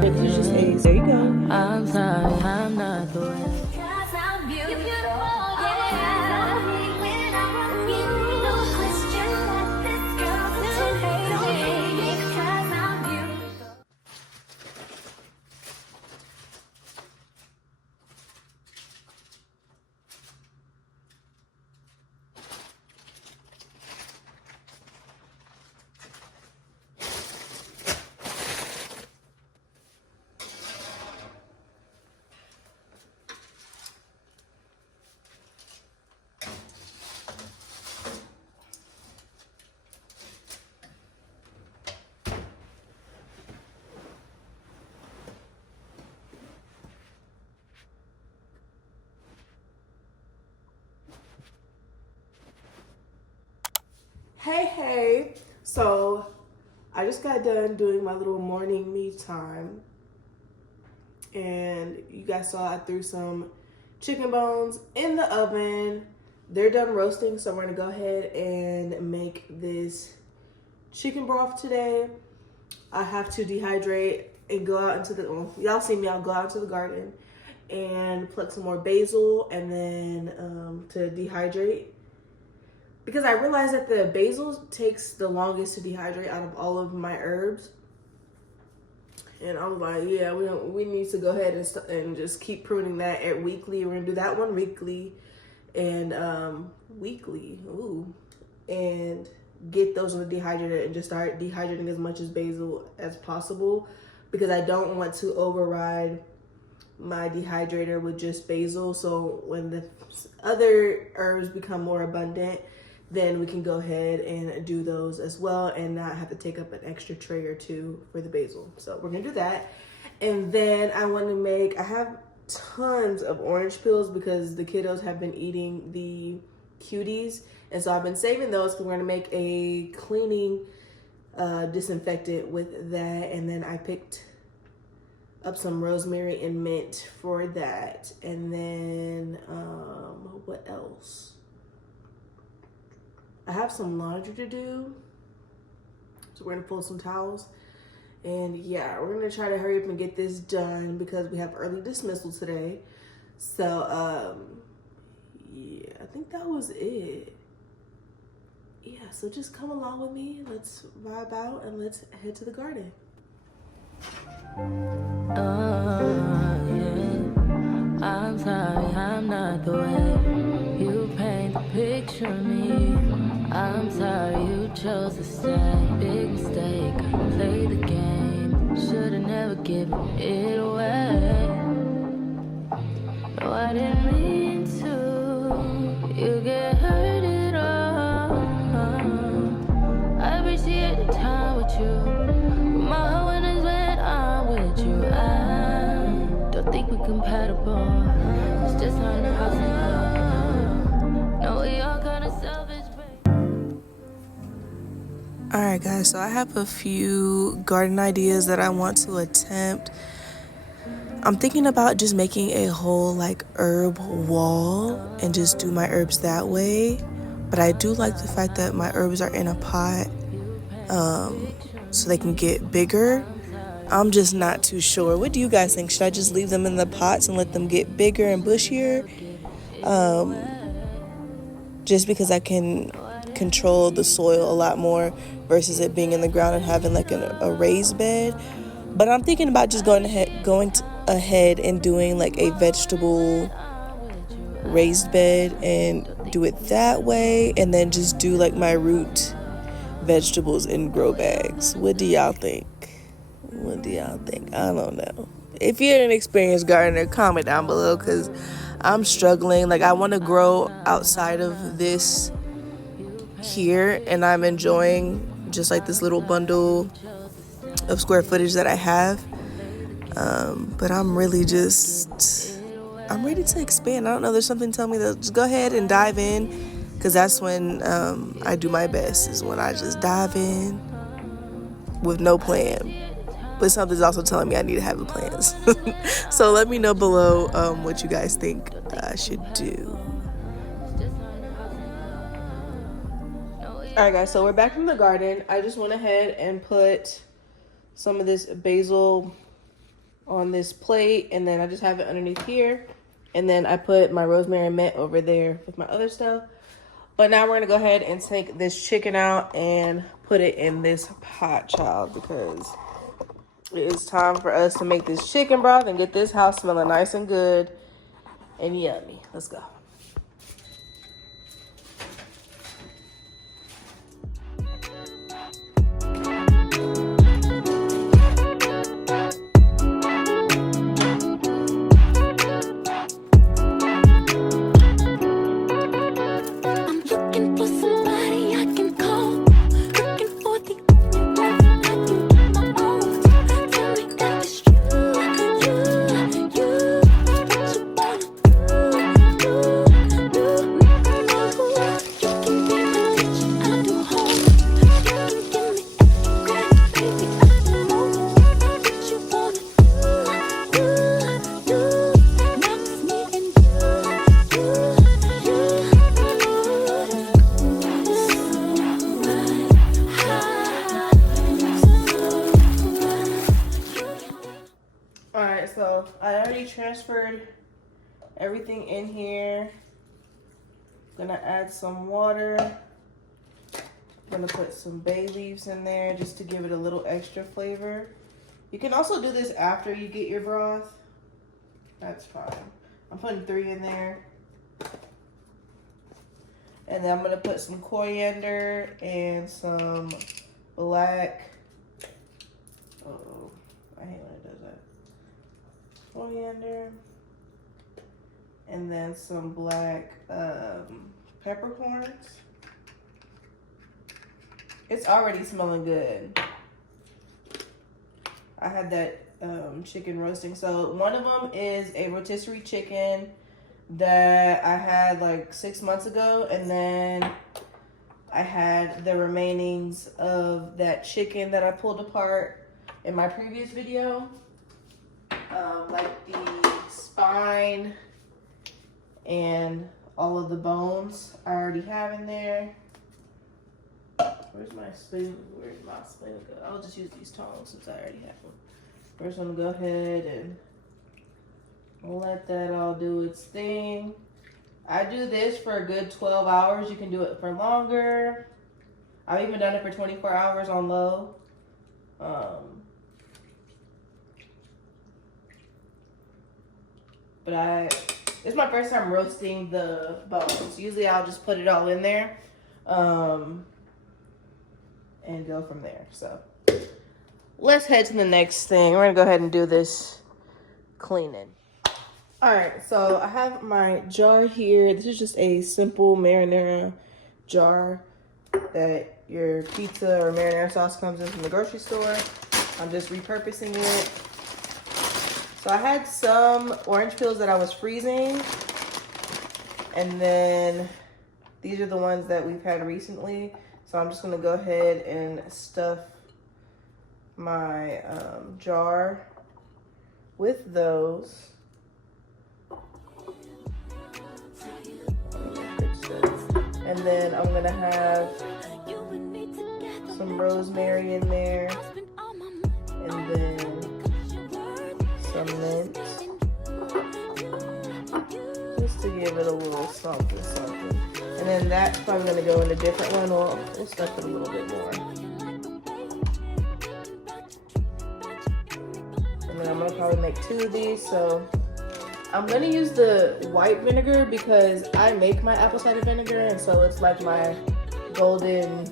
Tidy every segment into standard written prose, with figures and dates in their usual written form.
But you just ate. There you go. I'm sorry, I'm not the way. Hey, so I just got done doing my little morning me time, and you guys saw I threw some chicken bones in the oven. They're done roasting, so we're gonna go ahead and make this chicken broth today. I have to dehydrate and go out into the, well, y'all see me, I'll go out to the garden and pluck some more basil and then to dehydrate. Because I realized that the basil takes the longest to dehydrate out of all of my herbs. And I was like, yeah, we need to go ahead and just keep pruning that at weekly. We're gonna do that one weekly and and get those in the dehydrator and just start dehydrating as much as basil as possible, because I don't want to override my dehydrator with just basil. So when the other herbs become more abundant, then we can go ahead and do those as well and not have to take up an extra tray or two for the basil. So we're gonna do that. And then I have tons of orange peels because the kiddos have been eating the cuties. And so I've been saving those because we're gonna make a cleaning disinfectant with that. And then I picked up some rosemary and mint for that. And then what else? I have some laundry to do, so we're gonna pull some towels. And yeah, we're gonna try to hurry up and get this done because we have early dismissal today. So yeah, I think that was it. Yeah, so just come along with me. Let's vibe out and let's head to the garden. Yeah. I'm sorry, I'm not the way you paint the picture of me. I'm sorry you chose to stay. Big mistake, I played the game. Should've never given it away. No, I didn't mean to. You get hurt at all. I appreciate the time with you. My heart is when I'm with you. I don't think we're compatible. It's just not impossible. No, we all kind of selfish. Alright guys, so I have a few garden ideas that I want to attempt. I'm thinking about just making a whole like herb wall and just do my herbs that way. But I do like the fact that my herbs are in a pot so they can get bigger. I'm just not too sure. What do you guys think? Should I just leave them in the pots and let them get bigger and bushier? Just because I can control the soil a lot more versus it being in the ground and having like a raised bed. But I'm thinking about just going ahead and doing like a vegetable raised bed and do it that way, and then just do like my root vegetables in grow bags. What do y'all think? What do y'all think? I don't know. If you're an experienced gardener, comment down below, because I'm struggling. Like, I want to grow outside of this here, and I'm enjoying just like this little bundle of square footage that I have. But I'm ready to expand. I don't know, there's something telling me to just go ahead and dive in, because that's when I do my best, is when I just dive in with no plan. But something's also telling me I need to have the plans. So let me know below what you guys think I should do. Alright guys, so we're back from the garden. I just went ahead and put some of this basil on this plate, and then I just have it underneath here. And then I put my rosemary and mint over there with my other stuff. But now we're gonna go ahead and take this chicken out and put it in this pot, child, because it is time for us to make this chicken broth and get this house smelling nice and good and yummy. Let's go. So I already transferred everything in here. Gonna add some water. Gonna put some bay leaves in there just to give it a little extra flavor. You can also do this after you get your broth. That's fine. I'm putting 3 in there. And then I'm gonna put some coriander and some black, uh-oh, I hate when it does that. Coriander, and then some black peppercorns. It's already smelling good. I had that chicken roasting. So one of them is a rotisserie chicken that I had like 6 months ago, and then I had the remainings of that chicken that I pulled apart in my previous video. Like the spine and all of the bones I already have in there. Where's my spoon? Where's my spoon go? I'll just use these tongs since I already have them. First, I'm gonna go ahead and let that all do its thing. I do this for a good 12 hours. You can do it for longer. I've even done it for 24 hours on low. But it's my first time roasting the bones. Usually I'll just put it all in there and go from there. So let's head to the next thing. We're gonna go ahead and do this cleaning. All right, so I have my jar here. This is just a simple marinara jar that your pizza or marinara sauce comes in from the grocery store. I'm just repurposing it. So I had some orange peels that I was freezing, and then these are the ones that we've had recently. So I'm just gonna go ahead and stuff my jar with those. And then I'm gonna have some rosemary in there, and then some mint, just to give it a little something. And then that's probably gonna go in a different one, or we'll stuff it a little bit more. And then I'm gonna probably make 2 of these. So I'm gonna use the white vinegar because I make my apple cider vinegar, and so it's like my golden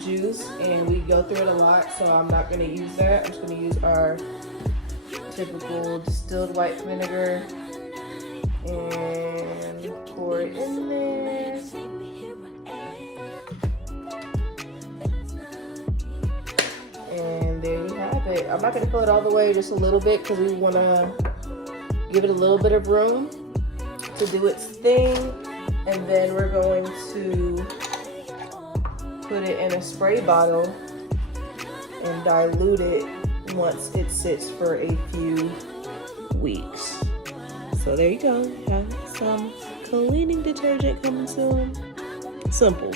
juice, and we go through it a lot, so I'm not gonna use that. I'm just gonna use our typical distilled white vinegar and pour it in there. And there you have it. I'm not gonna fill it all the way, just a little bit, because we wanna give it a little bit of room to do its thing. And then we're going to put it in a spray bottle and dilute it once it sits for a few weeks. So there you go. You have some cleaning detergent coming soon. Simple.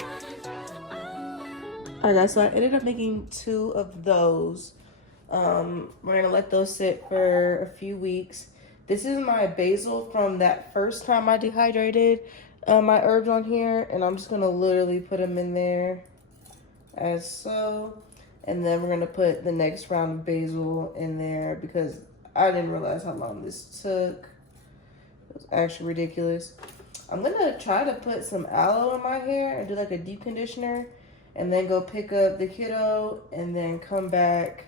Alright guys, so I ended up making 2 of those. We're gonna let those sit for a few weeks. This is my basil from that first time I dehydrated my herbs on here, and I'm just gonna literally put them in there as so. And then we're gonna put the next round of basil in there because I didn't realize how long this took. It was actually ridiculous. I'm gonna try to put some aloe in my hair and do like a deep conditioner, and then go pick up the kiddo and then come back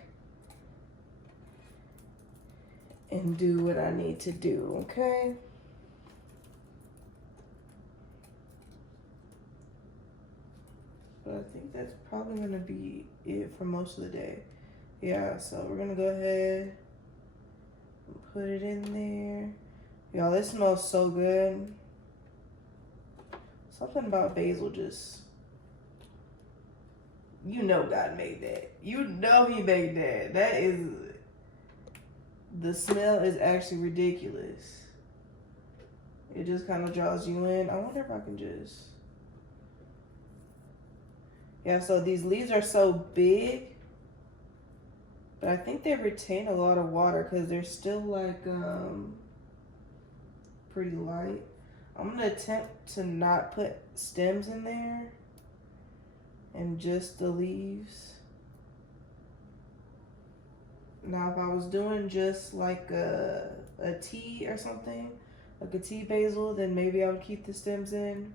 and do what I need to do, okay? But I think that's probably gonna be it for most of the day. Yeah, so we're gonna go ahead and put it in there. Y'all, this smells so good. Something about basil just, you know God made that. You know he made that. That is, the smell is actually ridiculous. It just kind of draws you in. I wonder if I can just, yeah, so these leaves are so big, but I think they retain a lot of water because they're still like pretty light. I'm gonna attempt to not put stems in there and just the leaves. Now if I was doing just like a tea or something, like a tea basil, then maybe I would keep the stems in.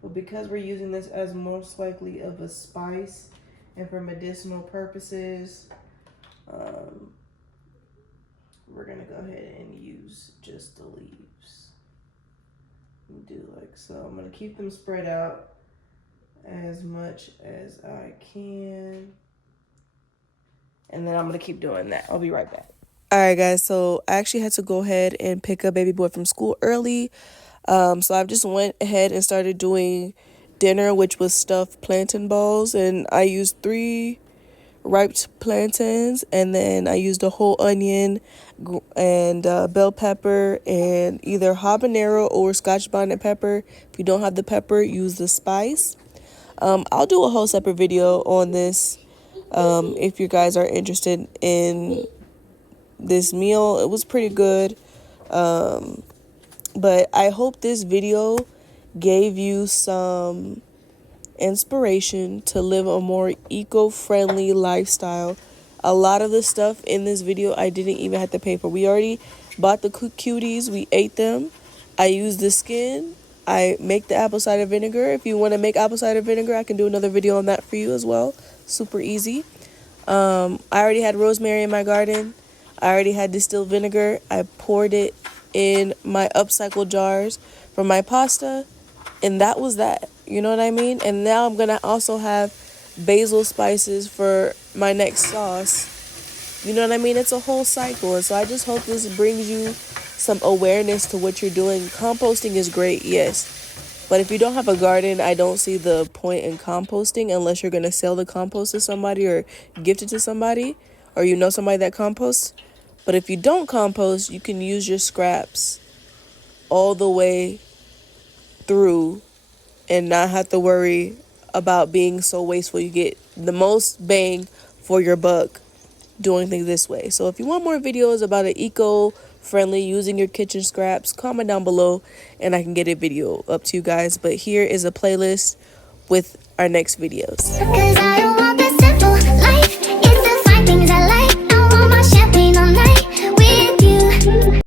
But because we're using this as most likely of a spice and for medicinal purposes, we're gonna go ahead and use just the leaves. Do like so. I'm gonna keep them spread out as much as I can, and then I'm gonna keep doing that. I'll be right back. All right guys, so I actually had to go ahead and pick up baby boy from school early. So I just went ahead and started doing dinner, which was stuffed plantain balls, and I used 3 ripe plantains, and then I used a whole onion and bell pepper and either habanero or scotch bonnet pepper. If you don't have the pepper, use the spice. I'll do a whole separate video on this if you guys are interested in this meal. It was pretty good. But I hope this video gave you some inspiration to live a more eco-friendly lifestyle. A lot of the stuff in this video I didn't even have to pay for. We already bought the cuties. We ate them. I used the skin. I make the apple cider vinegar. If you want to make apple cider vinegar, I can do another video on that for you as well. Super easy. I already had rosemary in my garden. I already had distilled vinegar. I poured it in my upcycle jars for my pasta, and that was that. You know what I mean? And now I'm gonna also have basil spices for my next sauce. You know what I mean? It's a whole cycle, and so I just hope this brings you some awareness to what you're doing. Composting is great, yes, but if you don't have a garden, I don't see the point in composting unless you're gonna sell the compost to somebody or gift it to somebody, or you know somebody that composts. But if you don't compost, you can use your scraps all the way through and not have to worry about being so wasteful. You get the most bang for your buck doing things this way. So if you want more videos about an eco-friendly using your kitchen scraps, comment down below and I can get a video up to you guys. But here is a playlist with our next videos. 'Cause I don't want